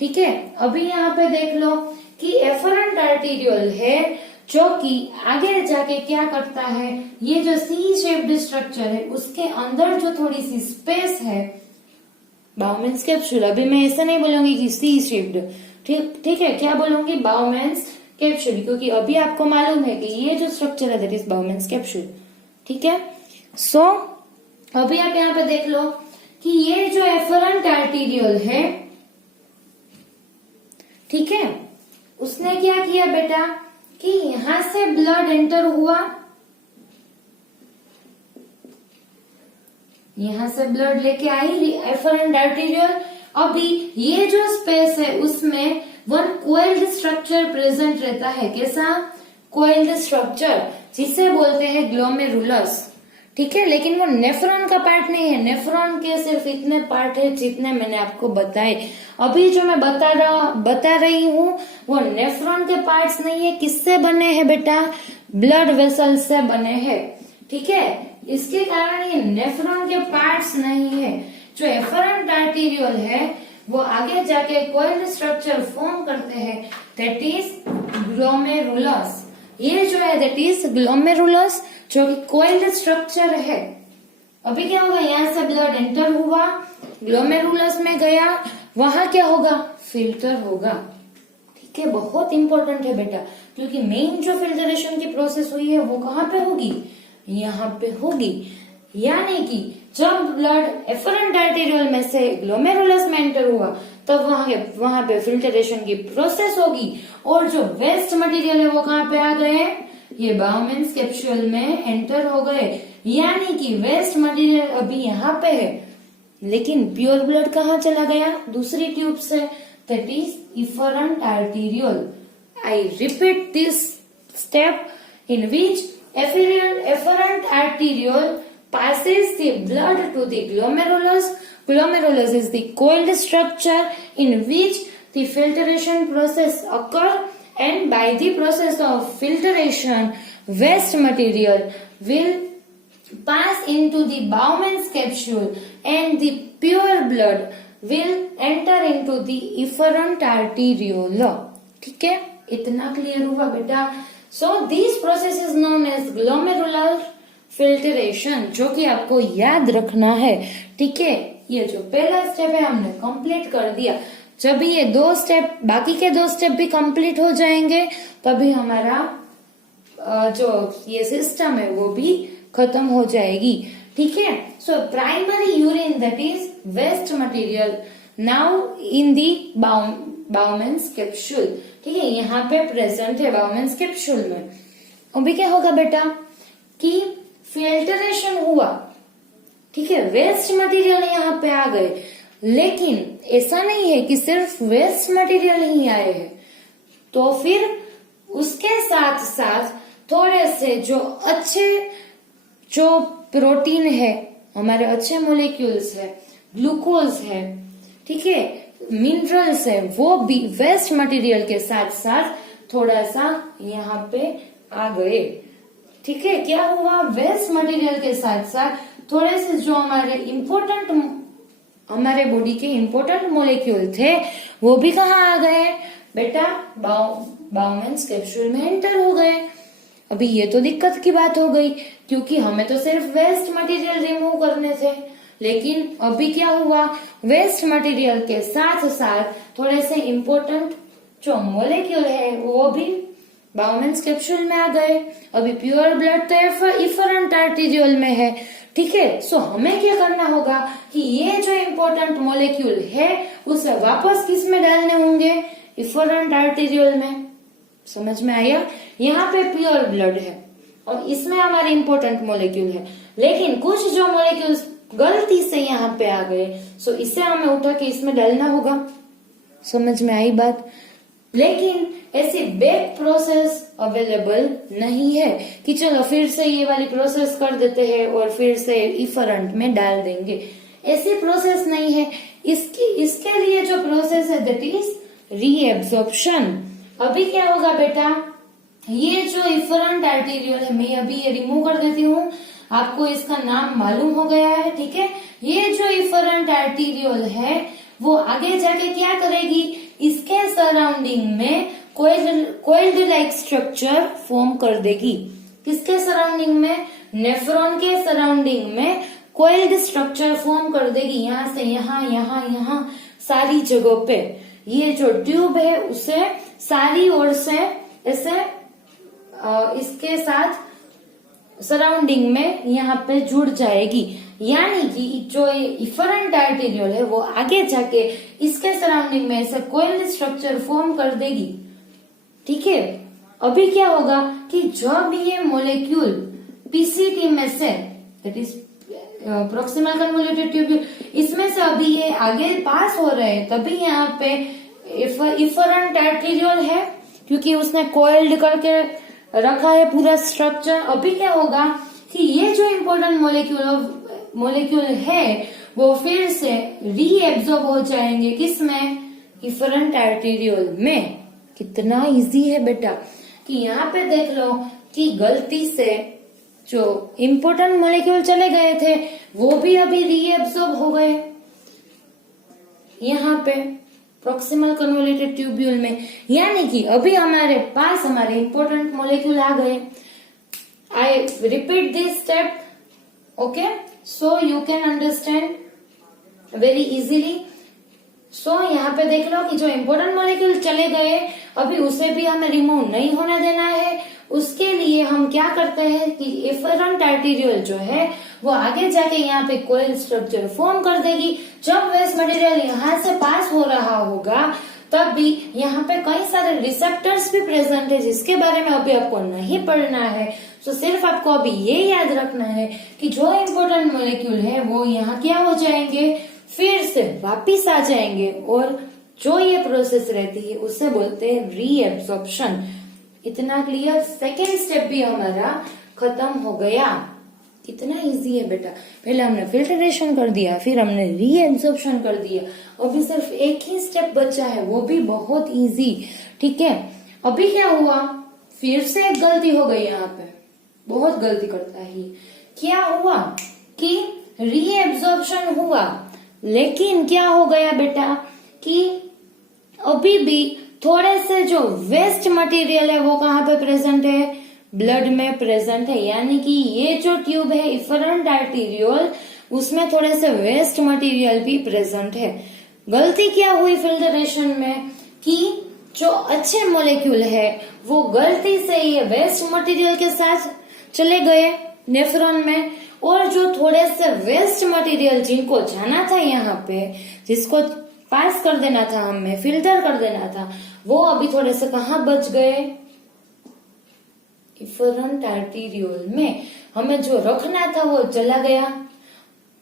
ठीक है, अभी यहाँ पे देख लो कि एफरेंट आर्टेरियोल है जो कि आगे जाके क्या करता है, ये जो सी शेप्ड स्ट्रक्चर है उसके अंदर जो थोड़ी सी स्पेस है, बाउमेन्स कैप्सूल, अभी मैं ऐसे नहीं बोलूंगी कि सी शेप्ड, ठीक है, क्या बोलूंगी, बाउमेन्स कैप्सूल, क्योंकि अभी आपको मालूम है कि ये जो स्ट्रक्चर है दैट इज बाउमेन्स कैप्सूल। ठीक है, सो अभी आप यहाँ पे देख लो कि ये जो एफरेंट आर्टेरियोल है, ठीक है, उसने क्या किया बेटा कि यहां से ब्लड एंटर हुआ, यहां से ब्लड लेके आई एफरेंट आर्टेरियोल। अभी ये जो स्पेस है उसमें वन कोइल्ड स्ट्रक्चर प्रेजेंट रहता है। कैसा, कोइल्ड स्ट्रक्चर, जिसे बोलते हैं ग्लोमेरुलस। ठीक है, लेकिन वो नेफ्रॉन का पार्ट नहीं है, नेफ्रॉन के सिर्फ इतने पार्ट है जितने मैंने आपको बताए। अभी जो मैं बता रही हूँ वो नेफ्रॉन के पार्ट्स नहीं है, किससे बने हैं बेटा, ब्लड वेसल से बने हैं। ठीक है, इसके कारण ये नेफ्रॉन के पार्ट्स नहीं है। जो एफरेंट आर्टेरियोल है वो आगे जाके कोइल्ड स्ट्रक्चर फॉर्म करते हैं, दैट इज ग्लोमेरुलस। ये जो है दैट इज ग्लोमेरुलस, जो कि कोइल्ड स्ट्रक्चर है। अभी क्या होगा, यहाँ से ब्लड एंटर हुआ, ग्लोमेरुलस में गया, वहां क्या होगा, फिल्टर होगा। ठीक है, बहुत इंपॉर्टेंट है बेटा, क्योंकि मेन जो फिल्टरेशन की प्रोसेस हुई है वो कहाँ पे होगी, यहाँ पे होगी। यानी कि जब ब्लड एफरेंट आर्टेरियल में से ग्लोमेरुलस में एंटर हुआ तब वहां पे फिल्टरेशन की प्रोसेस होगी, और जो वेस्ट मटेरियल है वो कहाँ पे आ गए, ये बाउमेंस कैप्सूल में एंटर हो गए। यानी कि वेस्ट मटेरियल अभी यहाँ पे है, लेकिन प्योर ब्लड कहाँ चला गया, दूसरी ट्यूब से, that is efferent arterial. I repeat this step in which efferent arteriole passes the blood to the glomerulus. Glomerulus is the coiled structure in which the filtration process occur, and by the process of filtration, waste material will pass into the Bowman's capsule and the pure blood will enter into the efferent arteriole. ठीक है, इतना clear हुआ बेटा। So this process is known as glomerular filtration, जो कि आपको याद रखना है। ठीक है, ये जो पहला स्टेप है हमने कंप्लीट कर दिया। जब ये दो स्टेप, बाकी के दो स्टेप भी कंप्लीट हो जाएंगे, तभी हमारा जो ये सिस्टम है वो भी खत्म हो जाएगी। ठीक है, so primary urine that is waste material now in the Bowman's capsule. ठीक है, यहाँ पे प्रेजेंट है बाउमेंस कैप्सूल में। अभी क्या होगा बेटा कि फिल्टरेशन हुआ, ठीक है, वेस्ट मटेरियल यहाँ पे आ गए, लेकिन ऐसा नहीं है कि सिर्फ वेस्ट मटेरियल ही आए हैं, तो फिर उसके साथ साथ थोड़े से जो प्रोटीन है, हमारे अच्छे मोलिक्यूल्स है, ग्लूकोज है, ठीक है, मिनरल्स है, वो भी वेस्ट मटेरियल के साथ साथ थोड़ा सा यहाँ पे आ गए। ठीक है, क्या हुआ, वेस्ट मटेरियल के साथ साथ थोड़े से जो हमारे बॉडी के इम्पोर्टेंट मोलिक्यूल थे वो भी कहाँ आ गए बेटा, बाउमेंस कैप्सूल में एंटर हो गए। अभी ये तो दिक्कत की बात हो गई, क्योंकि हमें तो सिर्फ वेस्ट मटेरियल रिमूव करने थे, लेकिन अभी क्या हुआ, वेस्ट मटेरियल के साथ साथ थोड़े से इम्पोर्टेंट जो मोलिक्यूल है वो भी बाउमेंस कैप्सूल में आ गए। अभी प्योर ब्लड तो इफरेंट आर्टेरियल में है। ठीक है, सो हमें क्या करना होगा कि ये जो इम्पोर्टेंट मोलिक्यूल है उसे वापस किस में डालने होंगे, इफरेंट आर्टेरियल में। समझ में आया, यहाँ पे प्योर ब्लड है और इसमें हमारे इम्पोर्टेंट मोलिक्यूल है, लेकिन कुछ जो मोलिक्यूल्स गलती से यहाँ पे आ गए, सो इसे हमें उठा के इसमें डालना होगा। समझ में आई बात, लेकिन ऐसी बैक प्रोसेस अवेलेबल नहीं है कि चलो फिर से ये वाली प्रोसेस कर देते हैं और फिर से इफरेंट में डाल देंगे, ऐसी प्रोसेस नहीं है। इसके लिए जो प्रोसेस है दैट इज रीएब्सॉर्प्शन। अभी क्या होगा बेटा, ये जो इफरेंट आर्टेरियल है, मैं अभी ये रिमूव कर देती हूँ, आपको इसका नाम मालूम हो गया है। ठीक है, ये जो इफरेंट आर्टेरियल है वो आगे जाके क्या करेगी, इसके सराउंडिंग में कोइल्ड लाइक स्ट्रक्चर फॉर्म कर देगी। किसके सराउंडिंग में, नेफ्रॉन के सराउंडिंग में कोइल्ड स्ट्रक्चर फॉर्म कर देगी, यहाँ से यहाँ सारी जगहों पे। ये जो ट्यूब है उसे सारी ओर से ऐसे इसके साथ सराउंडिंग में यहाँ पे जुड़ जाएगी। यानी कि जो इफरेंट आर्टेरियल है वो आगे जाके इसके सराउंडिंग में ऐसे कोइल्ड स्ट्रक्चर फॉर्म कर देगी। ठीक है, अभी क्या होगा कि जब ये मोलिक्यूल पीसीटी में से, that is proximal convoluted tubule, इसमें से अभी ये आगे पास हो रहे हैं, तभी यहाँ पे इफरेंट आर्टेरियल है, क्योंकि उसने कोइल्ड करके रखा है पूरा स्ट्रक्चर। अभी क्या होगा कि ये जो इम्पोर्टेंट मोलिक्यूल है वो फिर से रीएब्सॉर्ब हो जाएंगे, किसमें, इफरेंट आर्टेरियल में। कितना इजी है बेटा कि यहाँ पे देख लो कि गलती से जो इम्पोर्टेंट मोलिक्यूल चले गए थे वो भी अभी रीएब्सॉर्ब हो गए यहाँ पे प्रॉक्सिमल कन्वोल्यूटेड ट्यूब्यूल में। यानी कि अभी हमारे पास हमारे इम्पोर्टेंट मोलिक्यूल आ गए। I repeat this step, okay, so you can understand very easily. यहाँ पे देख लो कि जो इम्पोर्टेंट मॉलिक्यूल चले गए, अभी उसे भी हमें रिमूव नहीं होने देना है। उसके लिए हम क्या करते हैं कि एफरंट आर्टेरियल जो है वो आगे जाके यहाँ पे कोयल स्ट्रक्चर फॉर्म कर देगी। जब वेस्ट मटेरियल यहाँ से पास हो रहा होगा तब भी यहाँ पे कई सारे रिसेप्टर्स भी प्रेजेंट है, जिसके बारे में अभी आपको नहीं पढ़ना है। तो सिर्फ आपको अभी ये याद रखना है कि जो इम्पोर्टेंट मॉलिक्यूल है वो यहाँ क्या हो जाएंगे, फिर से वापिस आ जाएंगे, और जो ये प्रोसेस रहती है उसे बोलते हैं रीएब्सॉर्प्शन। इतना क्लियर? सेकेंड स्टेप भी हमारा खत्म हो गया। कितना इजी है बेटा, पहले हमने फिल्टरेशन कर दिया, फिर हमने रीएब्सॉर्प्शन कर दिया, अभी सिर्फ एक ही स्टेप बचा है, वो भी बहुत इजी। ठीक है, अभी क्या हुआ, फिर से एक गलती हो गई यहाँ पे, बहुत गलती करता है। क्या हुआ कि रीएब्सॉर्प्शन हुआ, लेकिन क्या हो गया बेटा कि अभी भी थोड़े से जो वेस्ट मटेरियल है वो कहाँ पे प्रेजेंट है, ब्लड में प्रेजेंट है। यानी कि ये जो ट्यूब है इफरेंट आर्टेरियल, उसमें थोड़े से वेस्ट मटेरियल भी प्रेजेंट है। गलती क्या हुई फिल्टरेशन में कि जो अच्छे मॉलिक्यूल है वो गलती से ये वेस्ट मटेरियल के साथ चले गए नेफ्रॉन में, और जो थोड़े से वेस्ट मटेरियल जिनको जाना था यहाँ पे, जिसको पास कर देना था, हमें फिल्टर कर देना था, वो अभी थोड़े से कहाँ बच गए, इफरेंट आर्टेरियल में। हमें जो रखना था वो चला गया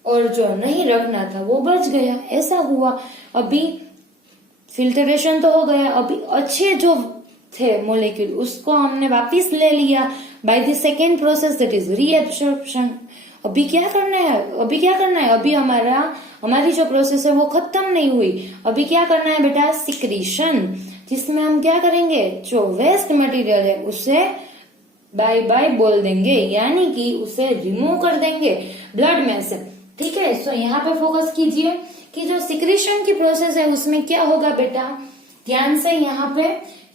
और जो नहीं रखना था वो बच गया, ऐसा हुआ। अभी फिल्टरेशन तो हो गया, अभी अच्छे जो थे मॉलिक्यूल उसको हमने वापस ले लिया by the second process, that is reabsorption. अभी क्या करना है, अभी हमारी जो प्रोसेस है वो खत्म नहीं हुई। अभी क्या करना है बेटा, सिक्रीशन, जिसमें हम क्या करेंगे, जो वेस्ट मटेरियल है उसे बाय बाय बोल देंगे, यानी कि उसे रिमूव कर देंगे ब्लड में से। ठीक है, सो यहाँ पे फोकस कीजिए कि जो सिक्रीशन की प्रोसेस है उसमें क्या होगा बेटा, ध्यान से यहाँ पे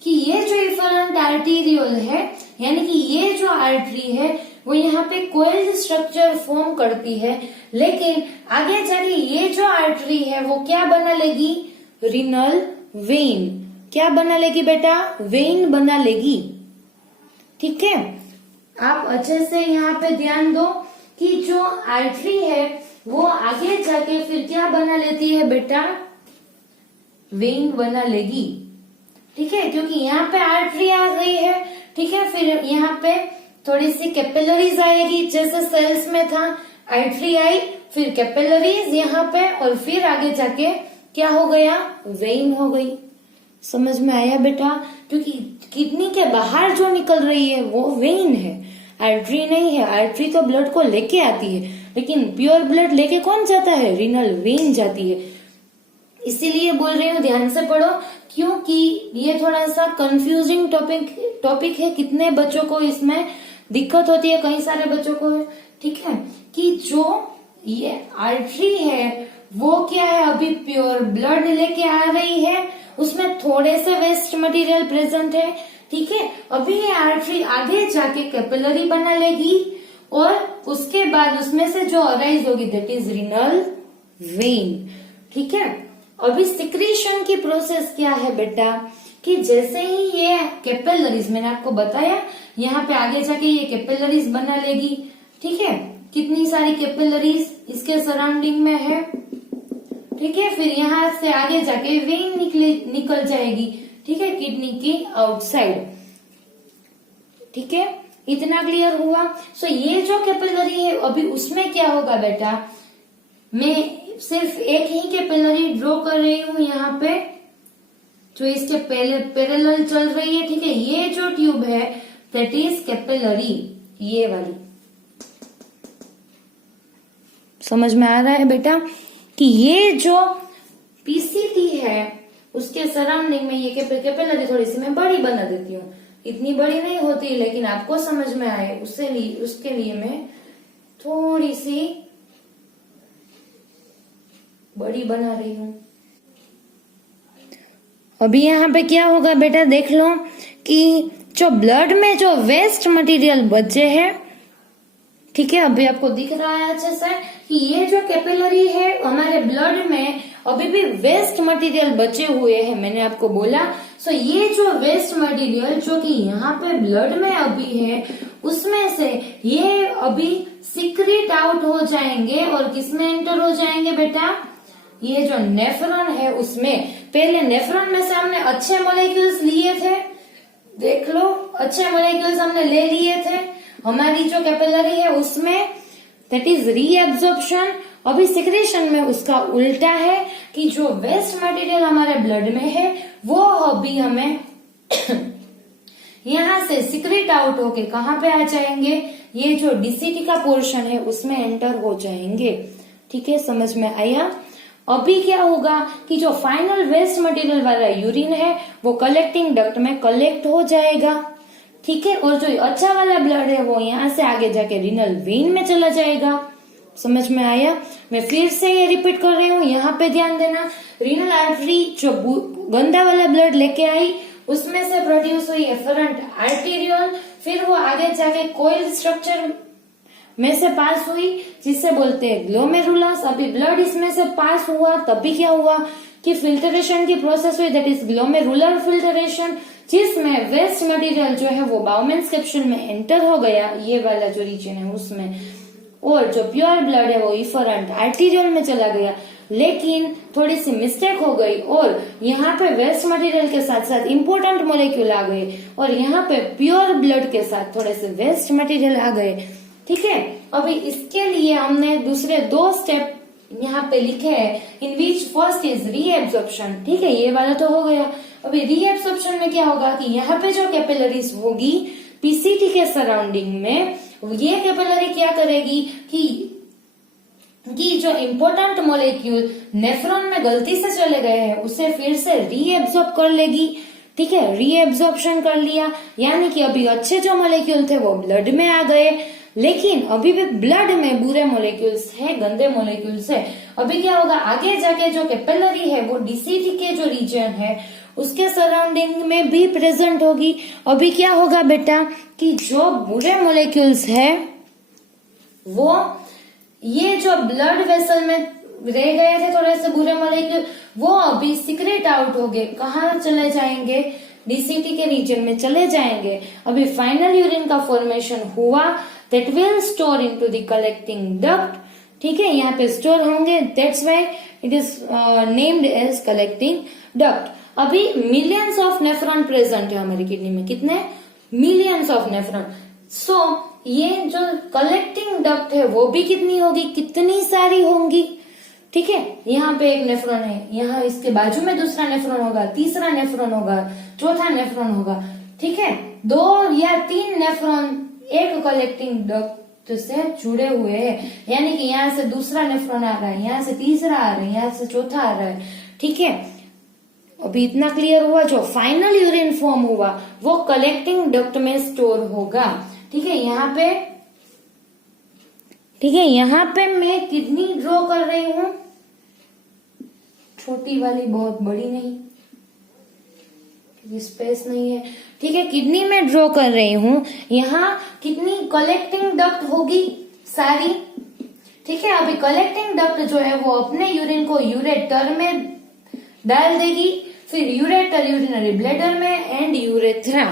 कि ये जो इफरेंट आर्टेरियल है, यानी कि ये जो आर्टरी है वो यहाँ पे कोयल स्ट्रक्चर फॉर्म करती है, लेकिन आगे जाके ये जो आर्टरी है वो क्या बना लेगी, रीनल वेन। क्या बना लेगी बेटा, वेन बना लेगी। ठीक है, आप अच्छे से यहाँ पे ध्यान दो कि जो आर्टरी है वो आगे जाके फिर क्या बना लेती है बेटा, वेन बना लेगी। ठीक है, क्योंकि यहाँ पे आर्टरी आ गई है। ठीक है, फिर यहाँ पे थोड़ी सी कैपिलरीज आएगी, जैसे सेल्स में था, आर्टरी आई, फिर कैपिलरीज यहाँ पे, और फिर आगे जाके क्या हो गया, वेन हो गई। समझ में आया बेटा? क्योंकि किडनी के बाहर जो निकल रही है वो वेन है, आर्टरी नहीं है। आर्टरी तो ब्लड को लेके आती है, लेकिन प्योर ब्लड लेके कौन जाता है, रीनल वेन जाती है। इसीलिए बोल रही हूँ, ध्यान से पढ़ो, क्योंकि ये थोड़ा सा कंफ्यूजिंग टॉपिक है। कितने बच्चों को इसमें दिक्कत होती है, कई सारे बच्चों को। ठीक है, कि जो ये आर्टरी है वो क्या है, अभी प्योर ब्लड लेके आ रही है, उसमें थोड़े से वेस्ट मटेरियल प्रेजेंट है। ठीक है, अभी ये आर्टरी आगे जाके कैपिलरी बना लेगी, और उसके बाद उसमें से जो अराइज होगी दैट इज रीनल वेन। ठीक है, अभी सिक्रीशन की प्रोसेस क्या है बेटा, कि जैसे ही ये कैपिलरीज, मैंने आपको बताया यहाँ पे आगे जाके ये कैपिलरीज बना लेगी। ठीक है, कितनी सारी कैपिलरीज इसके सराउंडिंग में है। ठीक है, फिर यहाँ से आगे जाके वेन निकल जाएगी। ठीक है, किडनी की आउटसाइड। ठीक है, इतना क्लियर हुआ। सो ये जो कैपिलरी है अभी उसमें क्या होगा बेटा, मैं सिर्फ एक ही कैपिलरी ड्रॉ कर रही हूँ यहाँ पे, जो इसके पैरेलल चल रही है। ठीक है, ये जो ट्यूब है दैट इज कैपिलरी, ये वाली। समझ में आ रहा है बेटा कि ये जो पीसीटी है उसके सराउंडिंग में ये कैपिलरी थोड़ी सी मैं बड़ी बना देती हूँ, इतनी बड़ी नहीं होती, लेकिन आपको समझ में आए उसके लिए मैं थोड़ी सी बड़ी बना रही हूँ। अभी यहाँ पे क्या होगा बेटा, देख लो कि जो ब्लड में जो वेस्ट मटेरियल बचे हैं, ठीक है, अभी आपको दिख रहा है अच्छे से कि ये जो कैपिलरी है हमारे ब्लड में अभी भी वेस्ट मटेरियल बचे हुए हैं, मैंने आपको बोला। सो ये जो वेस्ट मटेरियल जो कि यहाँ पे ब्लड में अभी है, उसमें से ये अभी सीक्रेट आउट हो जाएंगे और किसमें एंटर हो जाएंगे बेटा, ये जो नेफ्रॉन है उसमें। पहले नेफ्रॉन में से हमने अच्छे मॉलिक्यूल्स लिए थे, देख लो, अच्छे मॉलिक्यूल्स हमने ले लिए थे हमारी जो कैपिलरी है उसमें, दैट इज रीएब्जॉर्प्शन। अभी सिक्रेशन में उसका उल्टा है कि जो वेस्ट मटेरियल हमारे ब्लड में है वो अभी हमें यहाँ से सीक्रेट आउट होके कहाँ पे आ जाएंगे, ये जो डीसीटी का पोर्शन है उसमें एंटर हो जाएंगे। ठीक है, समझ में आया। अभी क्या होगा कि जो फाइनल वेस्ट मटेरियल वाला यूरिन है वो कलेक्टिंग डक्ट में कलेक्ट हो जाएगा। ठीक है, और जो अच्छा वाला ब्लड है वो यहाँ से आगे जाके रीनल वेन में चला जाएगा। समझ में आया। मैं फिर से ये रिपीट कर रही हूँ, यहाँ पे ध्यान देना। रीनल आर्टरी जो गंदा वाला ब्लड लेके आई उसमें से प्रोड्यूस हुई एफरेंट आर्टेरियल, फिर वो आगे जाके कोइल स्ट्रक्चर में से पास हुई जिसे बोलते हैं ग्लोमेरुलस। अभी ब्लड इसमें से पास हुआ तभी क्या हुआ कि फिल्टरेशन की प्रोसेस हुई, दैट इज ग्लोमेरुलर फिल्टरेशन, जिसमें वेस्ट मटेरियल जो है वो बाउमेन्स कैप्सूल में एंटर हो गया, ये वाला जो रीजन है उसमें, और जो प्योर ब्लड है वो इफरेंट आर्टेरियल में चला गया। लेकिन थोड़ी सी मिस्टेक हो गई और यहाँ पे वेस्ट मटेरियल के साथ साथ इंपोर्टेंट मोलिक्यूल आ गए और यहाँ पे प्योर ब्लड के साथ थोड़े से वेस्ट मटेरियल आ गए। ठीक है, अभी इसके लिए हमने दूसरे 2 स्टेप यहाँ पे लिखे हैं, इन विच फर्स्ट इज रीएब्जॉर्प्शन। ठीक है, ये वाला तो हो गया। अभी रीएब्जॉर्प्शन में क्या होगा कि यहाँ पे जो कैपिलरीज होगी पीसीटी के सराउंडिंग में, ये कैपिलरी क्या करेगी कि जो इम्पोर्टेंट मॉलिक्यूल नेफ्रॉन में गलती से चले गए हैं उसे फिर से रीएब्जॉर्ब कर लेगी। ठीक है, रीएब्जॉर्प्शन कर लिया, यानी कि अभी अच्छे जो मॉलिक्यूल थे वो ब्लड में आ गए, लेकिन अभी भी ब्लड में बुरे मॉलिक्यूल्स है, गंदे मॉलिक्यूल्स है। अभी क्या होगा, आगे जाके जो कैपिलरी है वो डीसीटी के जो रीजन है उसके सराउंडिंग में भी प्रेजेंट होगी। अभी क्या होगा बेटा कि जो बुरे मॉलिक्यूल्स है वो ये जो ब्लड वेसल में रह गए थे थोड़े से बुरे मॉलिक्यूल, वो अभी सीक्रेट आउट हो गए, कहाँ चले जाएंगे, डीसीटी के रीजन में चले जाएंगे। अभी फाइनल यूरिन का फॉर्मेशन हुआ, that will store into the collecting duct. ठीक है, यहाँ पे स्टोर होंगे, that's why it is named as collecting duct. अभी मिलियंस ऑफ नेफ्रॉन प्रेजेंट है हमारी किडनी में, कितने मिलियंस ऑफ नेफ्रॉन। सो ये जो कलेक्टिंग डक्ट है वो भी कितनी होगी, कितनी सारी होंगी। ठीक है, यहाँ पे एक नेफ्रॉन है, यहाँ इसके बाजू में दूसरा नेफ्रॉन होगा, तीसरा नेफ्रॉन होगा, चौथा नेफ्रॉन होगा। ठीक है, 2 या 3 नेफ्रॉन एक कलेक्टिंग डक्ट से जुड़े हुए हैं, यानी कि यहाँ से दूसरा नेफ्रॉन आ रहा है, यहाँ से तीसरा आ रहा है, यहाँ से चौथा आ रहा है। ठीक है, अभी इतना क्लियर हुआ। जो फाइनल यूरिन फॉर्म हुआ वो कलेक्टिंग डक्ट में स्टोर होगा। ठीक है, यहाँ पे मैं किडनी ड्रॉ कर रही हूं, छोटी वाली, बहुत बड़ी नहीं, स्पेस नहीं है। ठीक है, किडनी में ड्रॉ कर रही हूं, यहाँ कितनी कलेक्टिंग डक्ट होगी, सारी। ठीक है, अभी कलेक्टिंग डक्ट जो है वो अपने यूरिन को यूरेटर में डाल देगी, फिर यूरेटर यूरिनरी ब्लैडर में एंड यूरेथ्रा।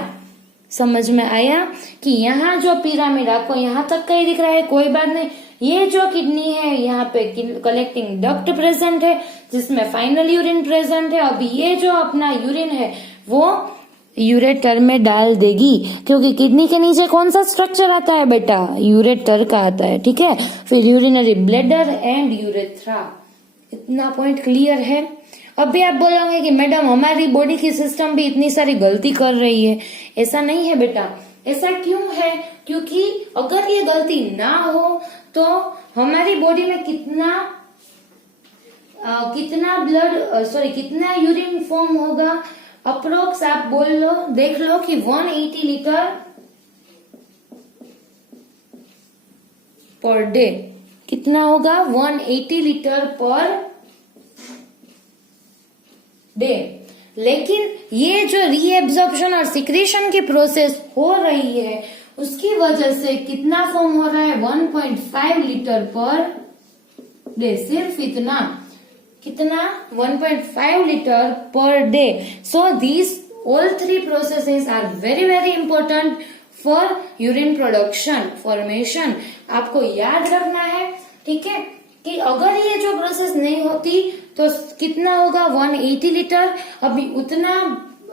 समझ में आया कि यहाँ जो पिरामिड आपको यहाँ तक का ही दिख रहा है, कोई बात नहीं। ये जो किडनी है यहाँ पे कलेक्टिंग डक्ट प्रेजेंट है जिसमें फाइनल यूरिन प्रेजेंट है। अभी ये जो अपना यूरिन है वो यूरेटर में डाल देगी, क्योंकि किडनी के नीचे कौन सा स्ट्रक्चर आता है बेटा, यूरेटर का आता है। ठीक है, फिर यूरिनरी ब्लैडर एंड यूरेथ्रा। इतना पॉइंट क्लियर है। अभी आप बोलोगे कि मैडम हमारी बॉडी की सिस्टम भी इतनी सारी गलती कर रही है। ऐसा नहीं है बेटा। ऐसा क्यों है, क्योंकि अगर ये गलती ना हो तो हमारी बॉडी में कितना यूरिन फॉर्म होगा, अप्रोक्स आप बोल लो, देख लो कि 180 लीटर पर डे। कितना होगा, 180 लीटर पर डे। लेकिन ये जो रीएब्जॉर्प्शन और सिक्रेशन की प्रोसेस हो रही है उसकी वजह से कितना फॉर्म हो रहा है, 1.5 लीटर पर डे, सिर्फ इतना। कितना 1.5 litre per day. So these all three processes are very very important for urine production formation। आपको याद रखना है, ठीक है, कि अगर ये जो प्रोसेस नहीं होती तो कितना होगा 180 लीटर। अभी उतना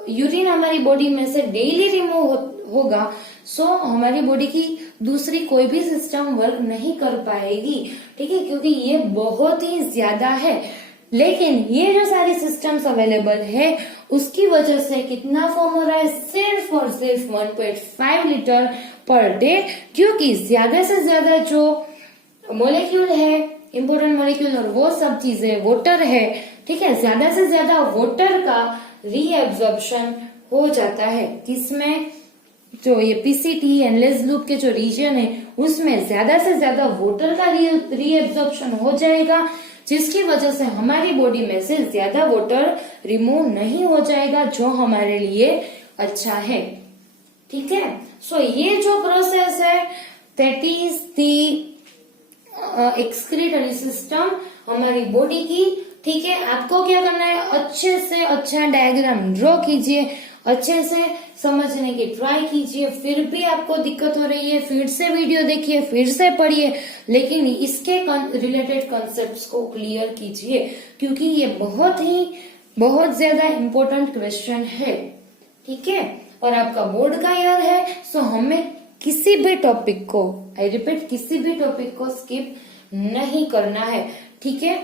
यूरिन हमारी बॉडी में से डेली रिमूव होगा। सो हमारी बॉडी की दूसरी कोई भी सिस्टम वर्क नहीं कर पाएगी, ठीक है, क्योंकि ये बहुत ही ज्यादा है। लेकिन ये जो सारी सिस्टम्स अवेलेबल है उसकी वजह से कितना फॉर्म हो रहा है, सिर्फ और सिर्फ 1.5 लीटर पर डे। क्योंकि ज्यादा से ज्यादा जो मॉलिक्यूल है, इंपोर्टेंट मॉलिक्यूल, और वो सब चीजें वाटर है, ठीक है, ज्यादा से ज्यादा वाटर का रीएब्जॉर्प्शन हो जाता है। किसमें, जो ये पीसीटी एनलेस लूप के जो रीजन है उसमें ज्यादा से ज्यादा वाटर का रीएब्जॉर्प्शन हो जाएगा, जिसकी वजह से हमारी बॉडी में से ज्यादा वाटर रिमूव नहीं हो जाएगा, जो हमारे लिए अच्छा है, ठीक है। सो ये जो प्रोसेस है that is the excretory system हमारी बॉडी की, ठीक है। आपको क्या करना है, अच्छे से अच्छा डायग्राम ड्रॉ कीजिए, अच्छे से समझने की ट्राई कीजिए। फिर भी आपको दिक्कत हो रही है, फिर से वीडियो देखिए, फिर से पढ़िए, लेकिन इसके रिलेटेड कॉन्सेप्ट्स को क्लियर कीजिए, क्योंकि ये बहुत ज्यादा इम्पोर्टेंट क्वेश्चन है, ठीक है। और आपका बोर्ड का ईयर है, सो हमें किसी भी टॉपिक को, आई रिपीट, किसी भी टॉपिक को स्किप नहीं करना है, ठीक है।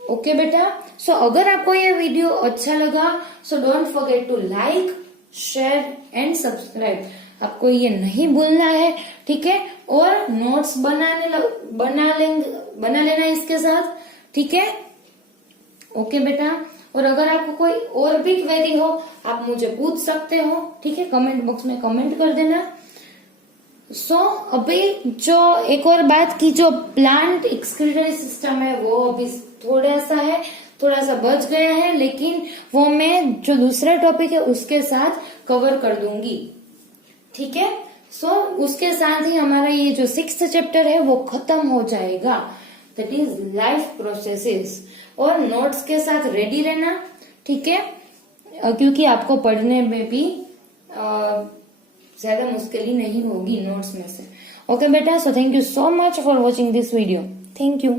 ओके बेटा, सो अगर आपको ये वीडियो अच्छा लगा so don't forget to like, share and subscribe. आपको ये नहीं भूलना है, ठीक है। और नोट्स बना लेना इसके साथ, ठीक है। ओके बेटा, और अगर आपको कोई और भी क्वेरी हो आप मुझे पूछ सकते हो, ठीक है, कमेंट बॉक्स में कमेंट कर देना। सो अभी जो एक और बात की, जो प्लांट एक्सक्रीटरी सिस्टम है वो अभी थोड़ा सा बच गया है, लेकिन वो मैं जो दूसरा टॉपिक है उसके साथ कवर कर दूंगी, ठीक है। सो उसके साथ ही हमारा ये जो 6th चैप्टर है वो खत्म हो जाएगा, दैट इज लाइफ प्रोसेसेस। और नोट्स के साथ रेडी रहना, ठीक है, क्योंकि आपको पढ़ने में भी ज्यादा मुश्किल ही नहीं होगी नोट्स में से। ओके बेटा, so thank you so much for watching this video. Thank you.